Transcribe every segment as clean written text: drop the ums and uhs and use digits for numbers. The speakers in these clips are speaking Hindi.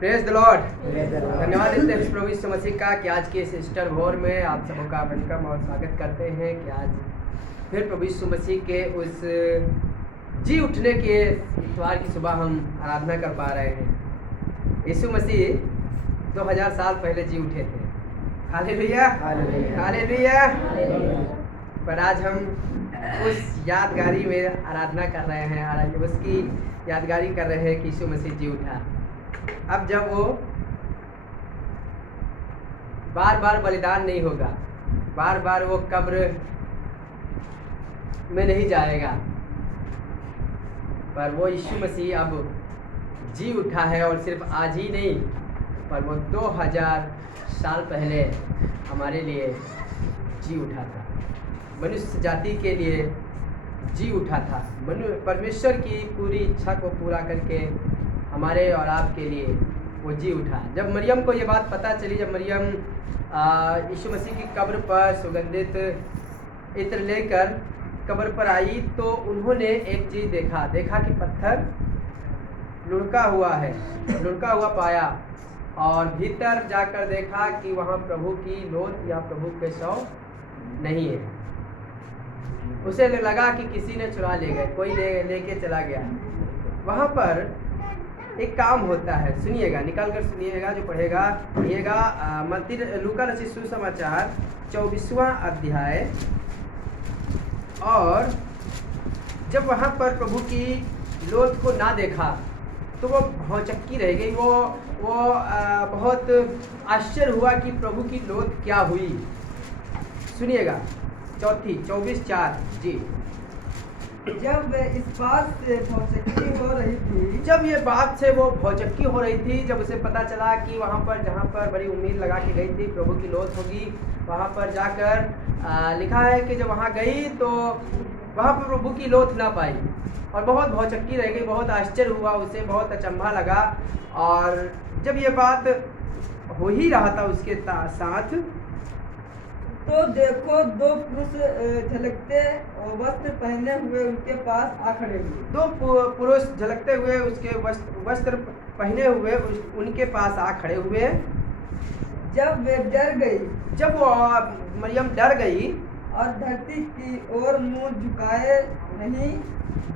Praise the Lord. धन्यवाद देते हैं प्रभु यीशु मसीह का कि आज के इस ईस्टर भोर में आप सबों का वेलकम और स्वागत करते हैं कि आज फिर प्रभु यीशु मसीह के उस जी उठने के इतवार की सुबह हम आराधना कर पा रहे हैं। यीशु मसीह 2000 साल पहले जी उठे थे। Hallelujah hallelujah. पर आज हम उस यादगारी में आराधना कर रहे हैं और उसकी यादगारी कर रहे हैं कि यीशु मसीह जी उठा। अब जब वो बार बार बलिदान नहीं होगा, बार बार वो कब्र में नहीं जाएगा, पर वो यीशु मसीह अब जी उठा है। और सिर्फ आज ही नहीं, पर वो 2000 साल पहले हमारे लिए जी उठा था, मनुष्य जाति के लिए जी उठा था। परमेश्वर की पूरी इच्छा को पूरा करके हमारे और आपके लिए वो जी उठा। जब मरियम को ये बात पता चली, जब मरियम यीशु मसीह की कब्र पर सुगंधित इत्र लेकर कब्र पर आई, तो उन्होंने एक चीज़ देखा कि पत्थर लुढ़का हुआ है, लुढ़का हुआ पाया, और भीतर जाकर देखा कि वहाँ प्रभु की लोथ या प्रभु के शव नहीं है। उसे लगा कि किसी ने चुरा ले गए, कोई लेके चला गया। वहाँ पर एक काम होता है, सुनिएगा, निकाल कर सुनिएगा, जो पढ़ेगा पढ़िएगा। मत्ती लूका रचित सुसमाचार 24वां अध्याय। और जब वहाँ पर प्रभु की लोथ को ना देखा तो वो भौचक्की रह गई। वो बहुत आश्चर्य हुआ कि प्रभु की लोथ क्या हुई। सुनिएगा 24:4 जी। जब इस बात से भौचक्की हो रही थी, जब ये बात से वो भौचक्की हो रही थी, जब उसे पता चला कि वहाँ पर जहाँ पर बड़ी उम्मीद लगा के गई थी प्रभु की लोथ होगी, वहाँ पर जाकर लिखा है कि जब वहाँ गई तो वहाँ पर प्रभु की लोथ ना पाई और बहुत भौचक्की रह गई। बहुत आश्चर्य हुआ उसे, बहुत अचंभा लगा। और जब ये बात हो ही रहा था उसके साथ, तो देखो 2 पुरुष झलकते वस्त्र पहने हुए उनके पास आ खड़े हुए। 2 पुरुष झलकते हुए उसके वस्त्र पहने हुए उनके पास आ खड़े हुए। जब वे डर गई, जब वो मरियम डर गई और धरती की ओर मुंह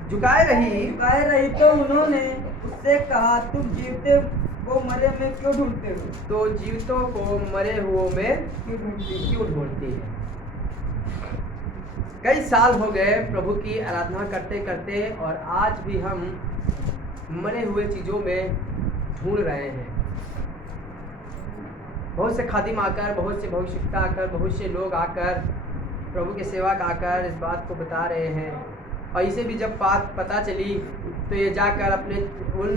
झुकाए रही, तो उन्होंने उससे कहा, तुम जीवते को मरे में क्यों ढूंढते हो? तो जीवितों को मरे हुओं में क्यों ढूंढती है? कई साल हो गए प्रभु की आराधना करते करते, और आज भी हम मरे हुए चीज़ों में ढूंढ रहे हैं। बहुत से खादिम आकर, बहुत से भविष्यवक्ता आकर, बहुत से लोग आकर, प्रभु के सेवक आकर इस बात को बता रहे हैं। और इसे भी जब बात पता चली तो ये जाकर अपने उन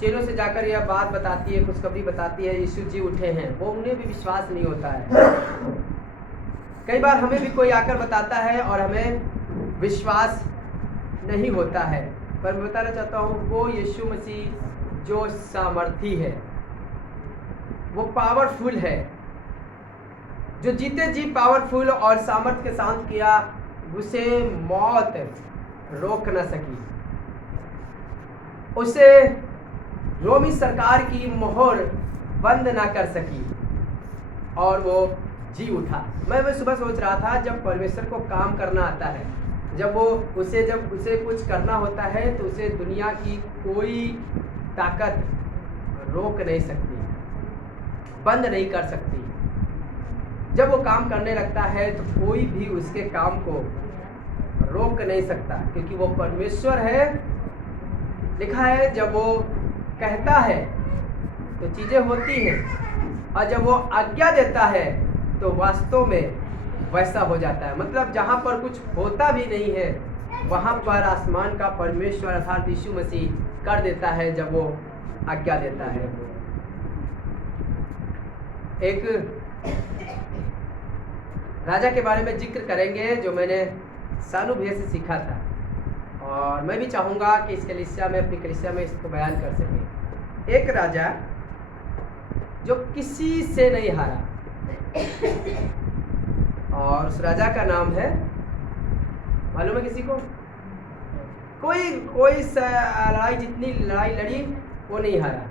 चेलों से जाकर यह बात बताती है, खुशखबरी बताती है, यीशु जी उठे हैं। वो उन्हें भी विश्वास नहीं होता है। कई बार हमें भी कोई आकर बताता है और हमें विश्वास नहीं होता है। पर मैं बताना चाहता हूँ, वो यीशु मसीह जो सामर्थी है, वो पावरफुल है, जो जीते जी पावरफुल और सामर्थ के साथ किया, उसे मौत रोक न सकी, उसे रोमी सरकार की मोहर बंद ना कर सकी, और वो जी उठा। मैं सुबह सोच रहा था, जब परमेश्वर को काम करना आता है, जब उसे कुछ करना होता है, तो उसे दुनिया की कोई ताकत रोक नहीं सकती, बंद नहीं कर सकती। जब वो काम करने लगता है तो कोई भी उसके काम को रोक नहीं सकता, क्योंकि वो परमेश्वर है। लिखा है, जब वो कहता है तो चीज़ें होती हैं, और जब वो आज्ञा देता है तो वास्तव में वैसा हो जाता है। मतलब जहाँ पर कुछ होता भी नहीं है, वहाँ पर आसमान का परमेश्वर अर्थात यीशु मसीह कर देता है जब वो आज्ञा देता है। एक राजा के बारे में जिक्र करेंगे जो मैंने सानू भैया से सीखा था, और मैं भी चाहूँगा कि इस कलीसिया में, अपनी कलीसिया में इसको बयान कर सकें। एक राजा जो किसी से नहीं हारा, और उस राजा का नाम है, मालूम है किसी को? कोई लड़ाई, जितनी लड़ाई लड़ी वो नहीं हारा।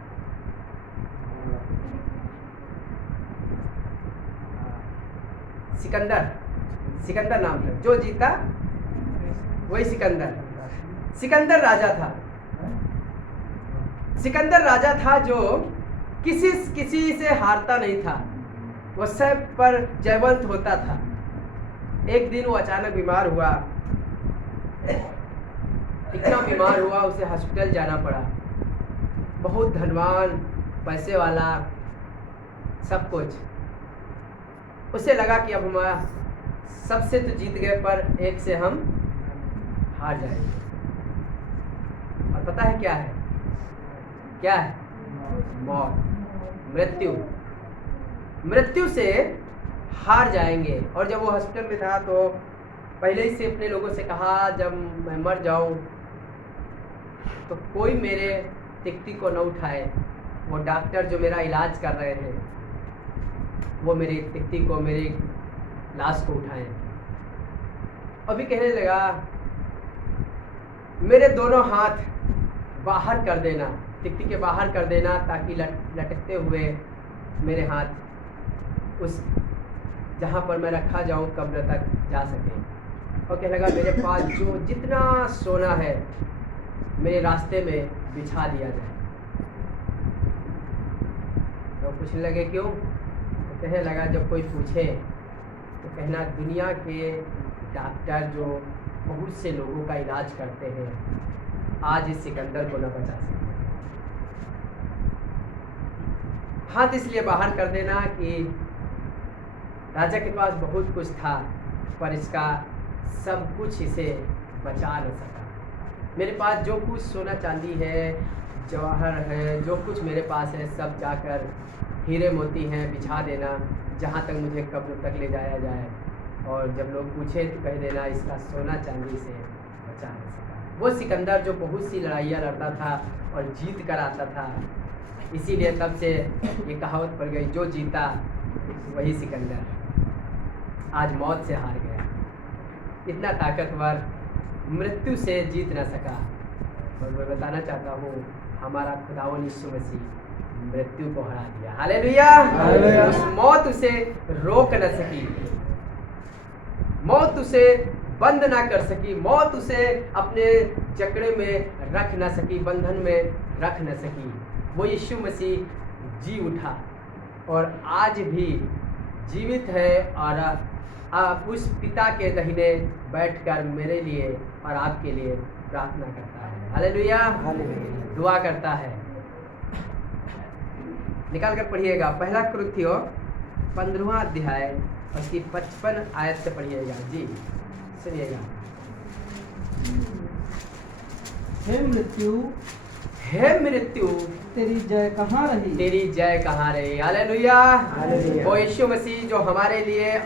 सिकंदर नाम था जो जीता, वही सिकंदर राजा था। सिकंदर राजा था जो किसी से हारता नहीं था, वो सब पर जयवंत होता था। एक दिन वो अचानक बीमार हुआ, इतना बीमार हुआ उसे हॉस्पिटल जाना पड़ा। बहुत धनवान, पैसे वाला, सब कुछ। उसे लगा कि अब हम सबसे तो जीत गए पर एक से हम हार जाएंगे। और पता है क्या है? मौत, मृत्यु से हार जाएंगे। और जब वो हॉस्पिटल में था तो पहले ही से अपने लोगों से कहा, जब मैं मर जाऊं तो कोई मेरे तिकती को न उठाए। वो डॉक्टर जो मेरा इलाज कर रहे हैं वो मेरी तिकती को, मेरी लाश को उठाएं। अभी कहने लगा, मेरे दोनों हाथ बाहर कर देना, तिकती के बाहर कर देना, ताकि लटकते हुए मेरे हाथ उस जहाँ पर मैं रखा जाऊँ कब्र तक जा सके। और कहने लगा, मेरे पास जो जितना सोना है मेरे रास्ते में बिछा दिया जाए। तो पूछने लगे क्यों? तो कहने लगा, जब कोई पूछे तो कहना, दुनिया के डॉक्टर जो बहुत से लोगों का इलाज करते हैं आज इस सिकंदर को न बचा सके। हाथ इसलिए बाहर कर देना कि राजा के पास बहुत कुछ था पर इसका सब कुछ इसे बचा न सका। मेरे पास जो कुछ सोना चांदी है, जवाहर है, जो कुछ मेरे पास है, सब जाकर हीरे मोती हैं बिछा देना, जहाँ तक मुझे कब्र तक ले जाया जाए। और जब लोग पूछे तो कह देना, इसका सोना चांदी से बचा नहीं सका। वो सिकंदर जो बहुत सी लड़ाइयाँ लड़ता था और जीत कर आता था, इसीलिए तब से ये कहावत पड़ गई, जो जीता वही सिकंदर। आज मौत से हार गया, इतना ताकतवर, मृत्यु से जीत न सका। और मैं बताना चाहता हूँ, हमारा खुदावंद यीशु मसीह मृत्यु को हरा दिया। हालेलुया। उस मौत उसे रोक न सकी, मौत उसे बंद ना कर सकी, मौत उसे अपने जकड़े में रख न सकी, बंधन में रख न सकी। वो यीशु मसीह जी उठा और आज भी जीवित है और आप उस पिता के दाहिने बैठकर मेरे लिए और आपके लिए प्रार्थना करता है। हालेलुया। दुआ करता है। निकाल कर पढ़िएगा, पहला कुरिन्थियों 15वां अध्याय उसकी 55 आयत से पढ़िएगा। जी सुनिएगा। हे मृत्यु तेरी जय कहाँ रही? तेरी जय कहाँ रही? हालेलुया। वो यीशु मसीह जो हमारे लिए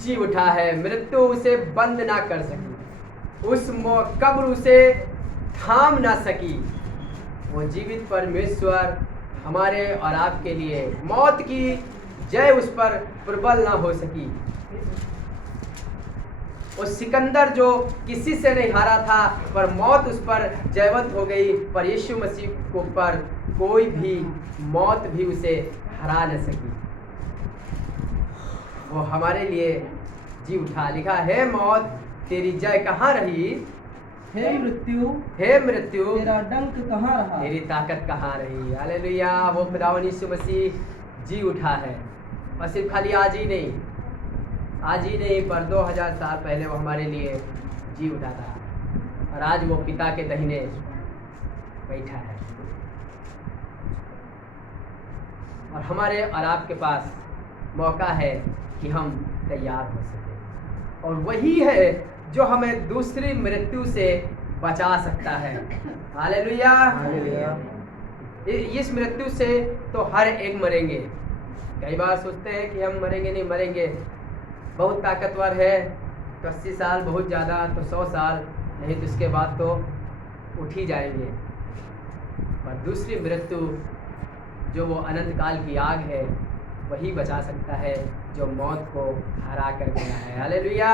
जी उठा है, मृत्यु उसे बंद ना कर सकी, उस कब्र उसे थाम ना सकी। वो जीवित परमेश्वर हमारे और आपके लिए, मौत की जय उस पर प्रबल ना हो सकी। वो सिकंदर जो किसी से नहीं हारा था पर मौत उस पर जयवंत हो गई, पर यीशु मसीह को पर कोई भी मौत भी उसे हरा न सकी। वो हमारे लिए जी उठा। लिखा, हे मौत तेरी जय कहाँ रही? हे मृत्यु तेरा डंक कहाँ रहा? तेरी ताकत कहाँ रही? हालेलुया। वो खुदावंद यीशु मसीह जी उठा है, और सिर्फ खाली आज ही नहीं पर 2000 साल पहले वो हमारे लिए जी उठा था, और आज वो पिता के दाहिने बैठा है। और हमारे और आपके पास मौका है कि हम तैयार हो सके, और वही है जो हमें दूसरी मृत्यु से बचा सकता है। हालेलुया। इस मृत्यु से तो हर एक मरेंगे। कई बार सोचते हैं कि हम मरेंगे नहीं, मरेंगे, बहुत ताकतवर है तो 80 साल, बहुत ज़्यादा तो 100 साल, नहीं तो उसके बाद तो उठ ही जाएंगे। पर दूसरी मृत्यु जो वो अनंत काल की आग है, वही बचा सकता है जो मौत को हरा कर गया है। हालेलुया।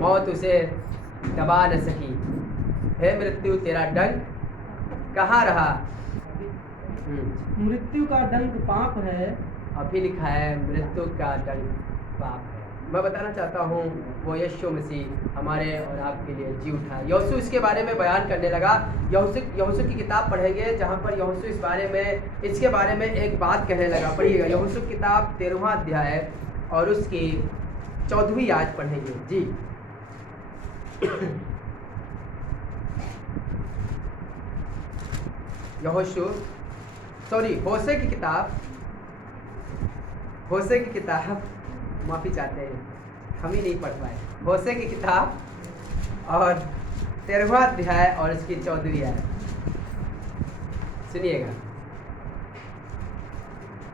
मौत उसे दबा न सकी। हे मृत्यु तेरा डंक कहाँ रहा? मृत्यु का डंक पाप है। अभी लिखा है मृत्यु का डंक पाप है। मैं बताना चाहता हूँ वो यीशु मसीह हमारे और आपके लिए जी उठा। यहोशू इसके बारे में बयान करने लगा। यहोशू की किताब पढ़ेंगे जहाँ पर यहोशू इस बारे में इसके बारे में एक बात कहने लगा। पढ़िएगा यहोशू किताब 13वां अध्याय और उसकी 14वीं आयत पढ़ेंगे जी। होशे की किताब माफ़ी चाहते हैं, हम ही नहीं पढ़ पाए। होशे की किताब और 13वां अध्याय और इसकी 14वीं आयत सुनिएगा,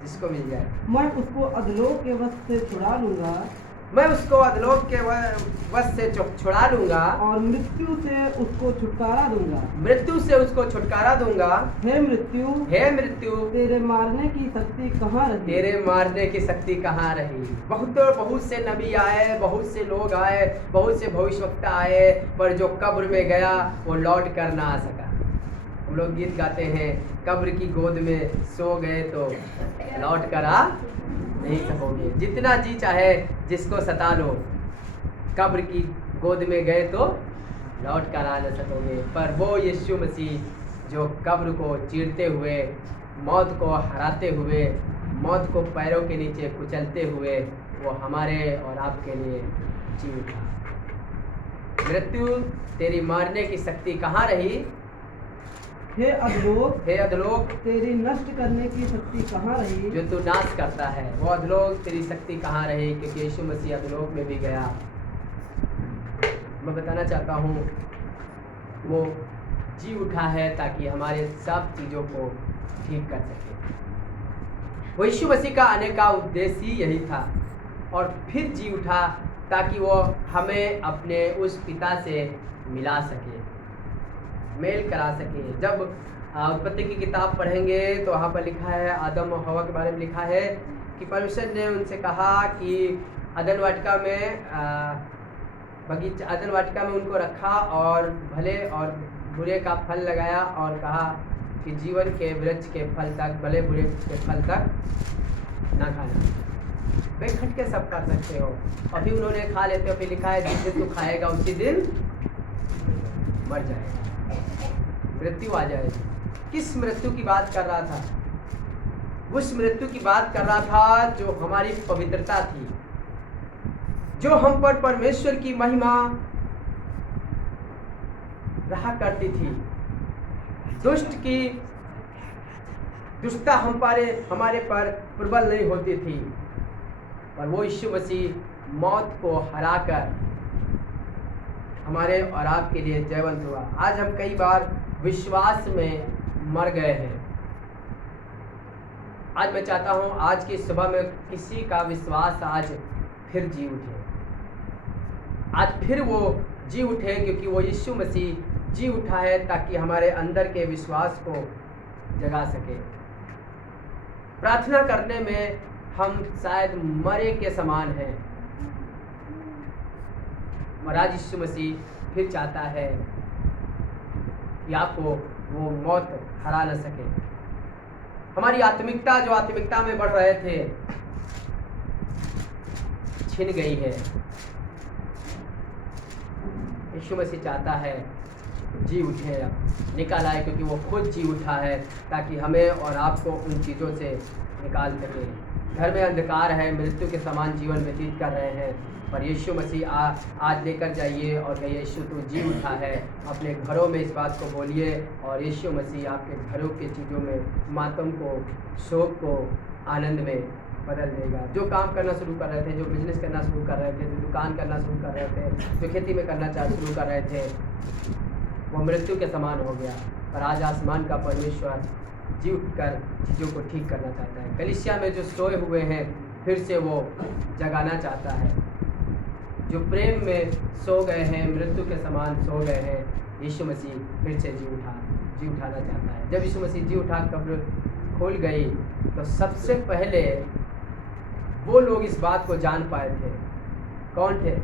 जिसको मिल जाए। मैं उसको अधलोक के वश से छुड़ा लूंगा, मैं उसको अधलोक के वश से छुड़ा लूंगा और मृत्यु से उसको छुटकारा दूंगा। मृत्यु से उसको छुटकारा दूंगा। हे मृत्यु, हे मृत्यु, तेरे मारने की शक्ति कहाँ रही? तेरे मारने की शक्ति कहाँ रही? बहुत से नबी आए, बहुत से लोग आए, बहुत से भविष्यवक्ता आए, पर जो कब्र में गया वो लौट कर ना आ सका। हम लोग गीत गाते हैं, कब्र की गोद में सो गए तो लौट कर आ नहीं सकोगे। जितना जी चाहे जिसको सता लो, कब्र की गोद में गए तो लौट कर आ न सकोगे। पर वो यीशु मसीह जो कब्र को चीरते हुए, मौत को हराते हुए, मौत को पैरों के नीचे कुचलते हुए वो हमारे और आपके लिए जी उठा। मृत्यु तेरी मारने की शक्ति कहाँ रही? हे अधलोक, हे अधलोक, तेरी नष्ट करने की शक्ति कहाँ रही? जो तू नाश करता है वो अधलोक तेरी शक्ति कहाँ रही? क्योंकि यीशु मसीह अधलोक में भी गया। मैं बताना चाहता हूँ वो जी उठा है ताकि हमारे सब चीज़ों को ठीक कर सके। वो यीशु मसीह का आने का उद्देश्य ही यही था, और फिर जी उठा ताकि वो हमें अपने उस पिता से मिला सके, मेल करा सके। जब उत्पत्ति की किताब पढ़ेंगे तो वहाँ पर लिखा है, आदम और हवा के बारे में लिखा है कि परमेश्वर ने उनसे कहा कि अदन वाटिका में उनको रखा और भले और बुरे का फल लगाया और कहा कि जीवन के वृक्ष के फल तक, भले बुरे के फल तक ना खाना। बेखट के सब कर सकते हो। अभी उन्होंने खा लेते, फिर लिखा है जिस दिन तू खाएगा उसी दिन मर जाएगा, मृत्यु आ जाएगी। किस मृत्यु की बात कर रहा था? उस मृत्यु की बात कर रहा था जो हमारी पवित्रता थी, जो हम पर परमेश्वर की महिमा रहा करती थी। दुष्टता हमारे पर प्रबल नहीं होती थी, और वो यीशु मसीह मौत को हराकर हमारे और आपके लिए जयवंत हुआ। आज हम कई बार विश्वास में मर गए हैं। आज मैं चाहता हूं आज की सुबह में किसी का विश्वास आज फिर जी उठे, आज फिर वो जी उठे, क्योंकि वो यीशु मसीह जी उठा है ताकि हमारे अंदर के विश्वास को जगा सके। प्रार्थना करने में हम शायद मरे के समान हैं, महाराज यीशु मसीह फिर चाहता है कि आपको वो मौत हरा न सके। हमारी आत्मिकता जो आत्मिकता में बढ़ रहे थे छिन गई है। यीशु मसीह चाहता है जी उठे, अब निकाल आए, क्योंकि वो खुद जी उठा है ताकि हमें और आपको उन चीज़ों से निकाल सके। घर में अंधकार है, मृत्यु के समान जीवन व्यतीत कर रहे हैं, पर यीशु मसीह आज लेकर जाइए और कहिए यीशु तू जी उठा है। अपने घरों में इस बात को बोलिए और यीशु मसीह आपके घरों की चीज़ों में मातम को, शोक को आनंद में बदल देगा। जो काम करना शुरू कर रहे थे, जो बिजनेस करना शुरू कर रहे थे, जो दुकान करना शुरू कर रहे थे, जो खेती में करना शुरू कर रहे थे, वो मृत्यु के समान हो गया। पर आज आसमान का परमेश्वर जी उठकर चीज़ों को ठीक करना चाहता है। कलीसिया में जो सोए हुए हैं फिर से वो जगाना चाहता है। जो प्रेम में सो गए हैं, मृत्यु के समान सो गए हैं, यीशु मसीह फिर से जी उठाना चाहता है। जब यीशु मसीह जी उठा कब्र खुल गई तो सबसे पहले वो लोग इस बात को जान पाए थे। कौन थे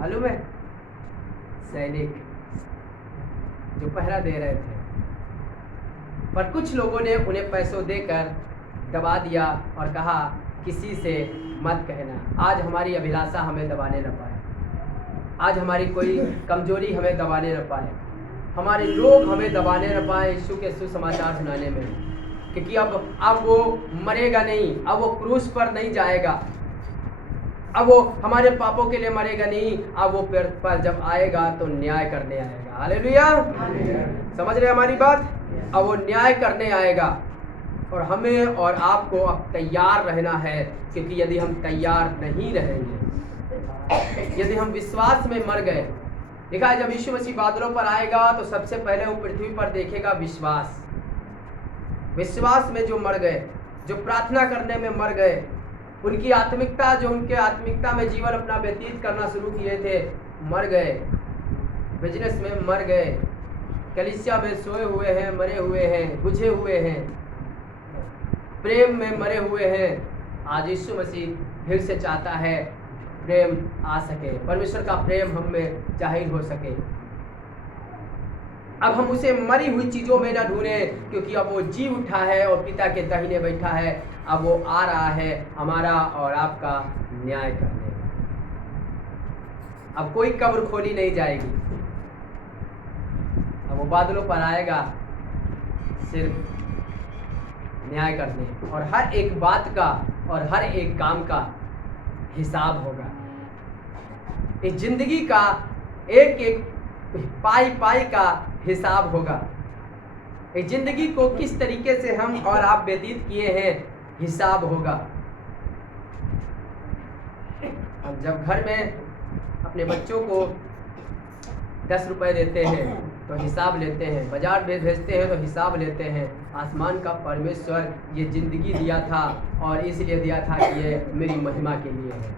मालूम है? सैनिक जो पहरा दे रहे थे। पर कुछ लोगों ने उन्हें पैसों देकर दबा दिया और कहा किसी से मत कहना। आज हमारी अभिलाषा हमें दबाने न पाए, आज हमारी कोई कमजोरी हमें दबाने न पाए, हमारे लोग हमें दबाने न पाए यीशु के सुसमाचार सुनाने में, क्योंकि अब वो मरेगा नहीं, अब वो क्रूस पर नहीं जाएगा, अब वो हमारे पापों के लिए मरेगा नहीं, अब वो पर जब आएगा तो न्याय करने आएगा। हालेलुया, समझ रहे हमारी बात? अब वो न्याय करने आएगा और हमें और आपको अब तैयार रहना है, क्योंकि यदि हम तैयार नहीं रहेंगे, यदि हम विश्वास में मर गए, देखा है जब यीशु मसीह बादलों पर आएगा तो सबसे पहले वो पृथ्वी पर देखेगा विश्वास। विश्वास में जो मर गए, जो प्रार्थना करने में मर गए, उनकी आत्मिकता, जो उनके आत्मिकता में जीवन अपना व्यतीत करना शुरू किए थे, मर गए, बिजनेस में मर गए, कलीसिया में सोए हुए हैं, मरे हुए हैं, बुझे हुए हैं, प्रेम में मरे हुए हैं। आज यीशु मसीह फिर से चाहता है प्रेम आ सके, परमेश्वर का प्रेम हम में जाहिर हो सके। अब हम उसे मरी हुई चीज़ों में ना ढूंढें, क्योंकि अब वो जी उठा है और पिता के दाहिने बैठा है। अब वो आ रहा है हमारा और आपका न्याय करने। अब कोई कब्र खोली नहीं जाएगी, अब वो बादलों पर आएगा सिर्फ न्याय करने, और हर एक बात का और हर एक काम का हिसाब होगा। इस जिंदगी का एक एक पाई पाई का हिसाब होगा। इस जिंदगी को किस तरीके से हम और आप व्यतीत किए हैं, हिसाब होगा। हम जब घर में अपने बच्चों को 10 रुपए देते हैं तो हिसाब लेते हैं, बाजार में भेजते हैं तो हिसाब लेते हैं। आसमान का परमेश्वर ये ज़िंदगी दिया था और इसलिए दिया था कि ये मेरी महिमा के लिए है,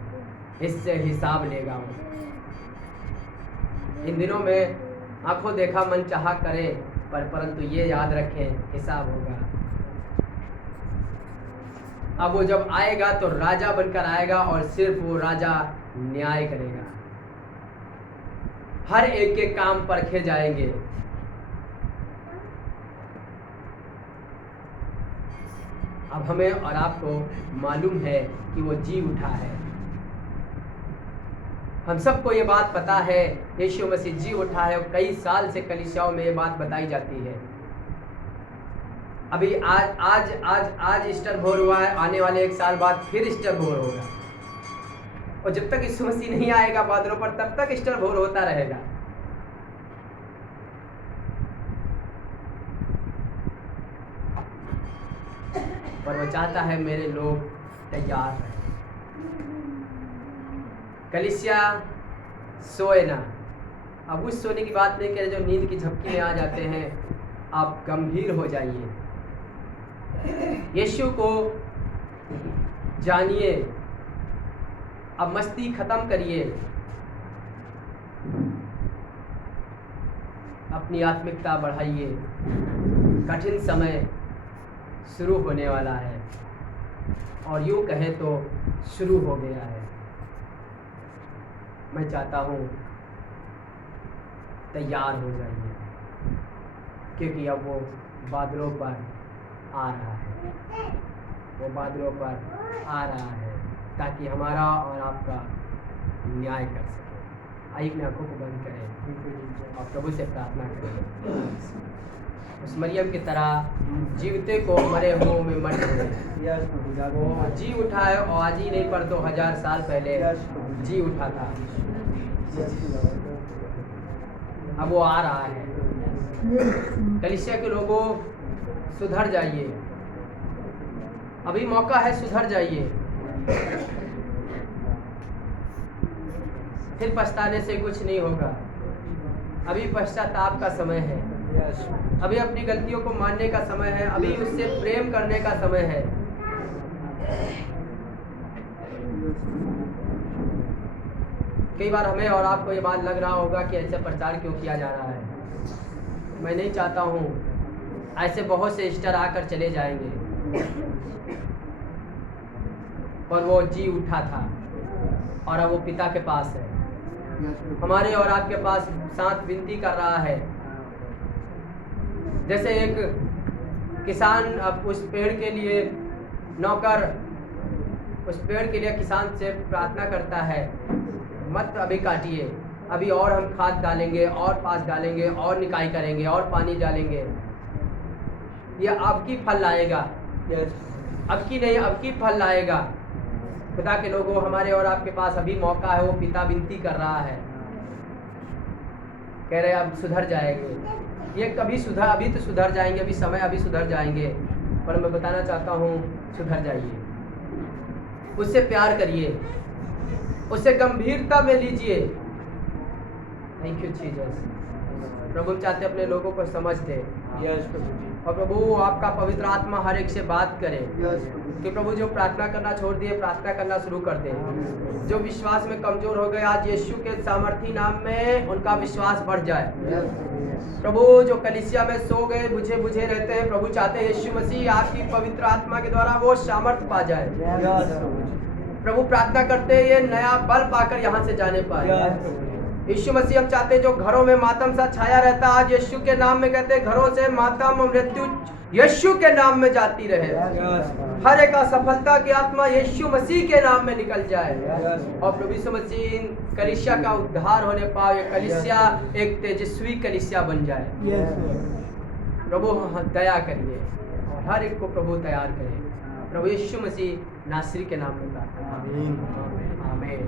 इससे हिसाब लेगा वो। इन दिनों में आंखों देखा मन चाहा करें, परंतु ये याद रखें हिसाब होगा। अब वो जब आएगा तो राजा बनकर आएगा और सिर्फ वो राजा न्याय करेगा। हर एक के काम परखे जाएंगे। अब हमें और आपको मालूम है कि वो जी उठा है। हम सबको ये बात पता है, यीशु मसीह जी उठा है और कई साल से कलीसियाओं में ये बात बताई जाती है। अभी आज ईस्टर भोर हुआ है, आने वाले 1 साल बाद फिर ईस्टर भोर होगा, और जब तक यीशु मसीह नहीं आएगा बादलों पर तब तक ईस्टर भोर होता रहेगा। पर वो चाहता है मेरे लोग तैयार रहें। कलीसिया सोए ना। अब उस सोने की बात नहीं करें जो नींद की झपकी में आ जाते हैं। आप गंभीर हो जाइए, यीशु को जानिए, अब मस्ती खत्म करिए, अपनी आत्मिकता बढ़ाइए। कठिन समय शुरू होने वाला है, और यूँ कहें तो शुरू हो गया है। मैं चाहता हूँ तैयार हो जाइए, क्योंकि अब वो बादलों पर आ रहा है, वो बादलों पर आ रहा है ताकि हमारा और आपका न्याय कर सके। आइए अपनी आंखों को बंद करें और प्रभु से प्रार्थना करें। उस मरियम की तरह जीवते को मरे हुओं में मर गए। वो जी उठा है, और आज ही नहीं पर 2000 साल पहले जी उठा था। अब वो आ रहा है। कलीसिया के लोगों सुधर जाइए, अभी मौका है, सुधर जाइए। फिर पछताने से कुछ नहीं होगा। अभी पश्चाताप का समय है, अभी अपनी गलतियों को मानने का समय है, अभी उससे प्रेम करने का समय है। कई बार हमें और आपको ये बात लग रहा होगा कि ऐसे प्रचार क्यों किया जा रहा है। मैं नहीं चाहता हूँ, ऐसे बहुत से ईस्टर आकर चले जाएंगे, पर वो जी उठा था और अब वो पिता के पास है। हमारे और आपके पास साथ विनती कर रहा है। जैसे एक किसान अब उस पेड़ के लिए नौकर उस पेड़ के लिए किसान से प्रार्थना करता है, मत अभी काटिए, अभी और हम खाद डालेंगे और पास डालेंगे और निकाई करेंगे और पानी डालेंगे, ये अब की फल लाएगा, अब की नहीं अब की फल लाएगा। खुदा के लोगों, हमारे और आपके पास अभी मौका है, वो पिता विनती कर रहा है, कह रहे अब सुधर जाएंगे, ये कभी सुधर, अभी तो सुधर जाएंगे, अभी समय अभी सुधर जाएंगे, पर मैं बताना चाहता हूँ सुधर जाइए, उससे प्यार करिए, उससे गंभीरता में लीजिए। Thank you Jesus. प्रभु चाहते अपने लोगों को समझ दे, और प्रभु आपका पवित्र आत्मा हर एक से बात करे कि प्रभु जो प्रार्थना करना छोड़ दिए प्रार्थना करना शुरू कर दे, जो विश्वास में कमजोर हो गए आज यीशु के सामर्थी नाम में उनका विश्वास बढ़ जाए। प्रभु जो कलीसिया में सो गए बुझे बुझे रहते हैं, प्रभु चाहते हैं यीशु मसीह आपकी पवित्र आत्मा के द्वारा वो सामर्थ पा जाए। प्रभु प्रार्थना करते हैं ये नया बल पाकर यहाँ से जाने पाए। यीशु मसीह हम चाहते हैं जो घरों में मातम सा छाया रहता है, आज यीशु के नाम में कहते हैं घरों से मातम मृत्यु यीशु के नाम में जाती रहे। हर एक असफलता की आत्मा यीशु मसीह के नाम में निकल जाए, और प्रभु यीशु मसीह कलीसिया का उद्धार होने पाओ, ये कलीसिया एक तेजस्वी कलीसिया बन जाए। प्रभु दया करिए, हर एक को प्रभु तैयार करिए। प्रभु यीशु मसीह नासरी के नाम में प्रार्थना, आमीन।